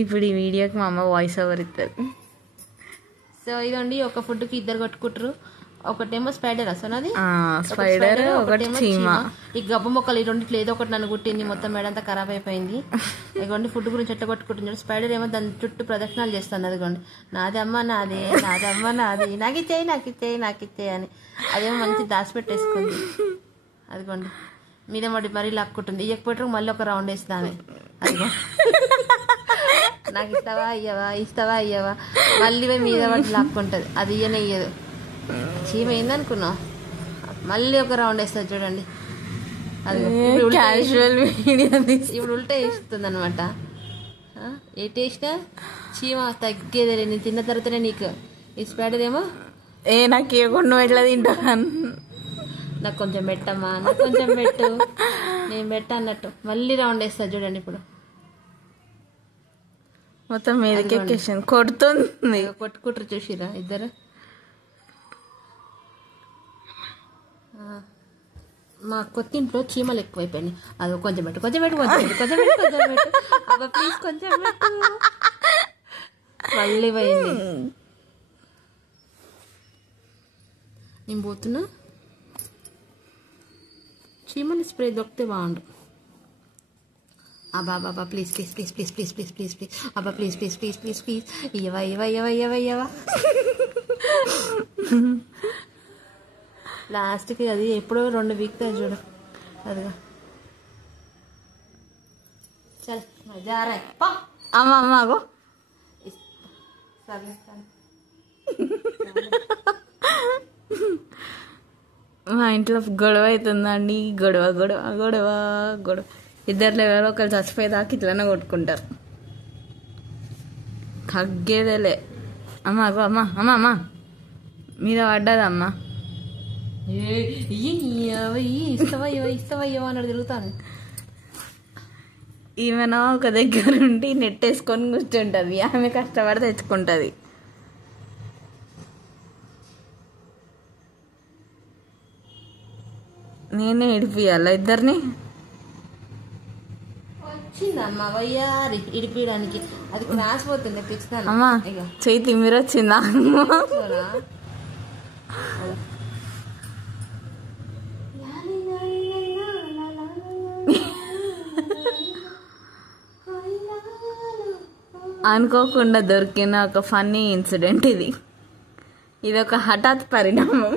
ఇప్పుడు ఈ వీడియోకి మా అమ్మ వాయిస్ ఓవర్ ఇస్తుంది. సో ఇదండి, ఒక ఫుడ్కి ఇద్దరు కొట్టుకుంటారు. ఒకటేమో స్పైడర్ అసలు స్పైడర్, ఒకటి చీమ. ఈ గబ్బు మొక్కలు ఈ రెండిట్లో ఏదో ఒకటి నన్ను కుట్టింది, మొత్తం మేడంతా ఖరాబ్ అయిపోయింది. ఇదిగోండి ఫుడ్ గురించి ఎట్లా కొట్టుకుంటున్నాడు. స్పైడర్ ఏమో దాని చుట్టూ ప్రదక్షిణాలు చేస్తాను. అదిగోండి నాది అమ్మ నాదే, నాదమ్మ నాది, నాకు ఇచ్చేయి నాకు ఇచ్చేయి నాకు ఇచ్చేయి అని అదేమో మంచి దాచిపెట్టేసుకుంది. అదిగోండి మీద మరీ లాక్కుంటుంది. ఇవ్వకపోతే మళ్ళీ ఒక రౌండ్ వేస్తాను. అదిగో నాకు ఇస్తావా ఇయ్యవా, ఇస్తావా ఇయ్యవా, మళ్ళీ మీద పడి లాక్కుంటుంది. అది ఇయ్యనే ఇయ్యదు. చీమ ఏందనుకున్నావు, మళ్ళీ ఒక రౌండ్ వేస్తుంది చూడండి. అది ఇప్పుడు ఉల్టా వేస్తుంది అనమాట. ఏ టేస్ట్ చీమ తగ్గేదే, నేను తిన్న తర్వాతనే నీకు. ఈ స్పైడర్ ఏమో నాకు ఇవ్వకుండా ఎట్లా తింటాను, నాకు కొంచెం పెట్టమ్మా, నాకు కొంచెం పెట్టు, నేను పెట్ట అన్నట్టు మళ్ళీ రౌండ్ వేస్తా చూడండి. ఇప్పుడు మొత్తం మీదకి కొడుతుంది. కొట్టుకుంటారు చూసిరా ఇద్దరు. మా కొత్తింట్లో చీమలు ఎక్కువైపోయినాయి. అది కొంచెం పెట్టు కొంచెం పెట్టు కొంచెం పెట్టు కొంచెం పెట్టు కొంచెం పెట్టు, అబ్బా ప్లీజ్ కొంచెం పెట్టు. మళ్ళీ పోయింది. నేను పోతున్నా. చీమలు స్ప్రే దొరికితే బాగుండు. అబ్బా బాబా please please please please please please please please అబ్బా please please please please please ఇయ్యవా ఇవ్వా ఇవ్వా ఇవ్వా ఇవ్వవా. లాస్ట్కి అది ఎప్పుడో 2 వీక్ చూడు. అదిగా చల్ జారా అమ్మ అమ్మగో సర్లే. మా ఇంట్లో గొడవ అవుతుందండి. గొడవ గొడవ గొడవ గొడవ. ఇద్దరు ఎవరో ఒకరు చచ్చిపోయేదాకా ఇట్లనే కొట్టుకుంటారు. కగ్గేదేలే. అమ్మ అగో అమ్మ అమ్మ అమ్మ మీద పడ్డదమ్మా. ఇస్తావా ఇస్తావా ఇవ్వ అన్నాడు తిరుగుతాను. ఈమెనో ఒక దగ్గర ఉండి నెట్ వేసుకొని కూర్చుంటుంది. ఆమె కష్టపడి తెచ్చుకుంటుంది. నేనే ఇడిపియాల ఇద్దరిని. వచ్చిందమ్మా వయ్యారి ఇడిపియడానికి. అది క్రాస్ పోతుంది పిచ్చుతాను. అమ్మా చెయ్యి తిమ్మిరి వచ్చిందా? అనుకోకుండా దొరికిన ఒక ఫన్నీ ఇన్సిడెంట్ ఇది. ఇది ఒక హఠాత్ పరిణామం.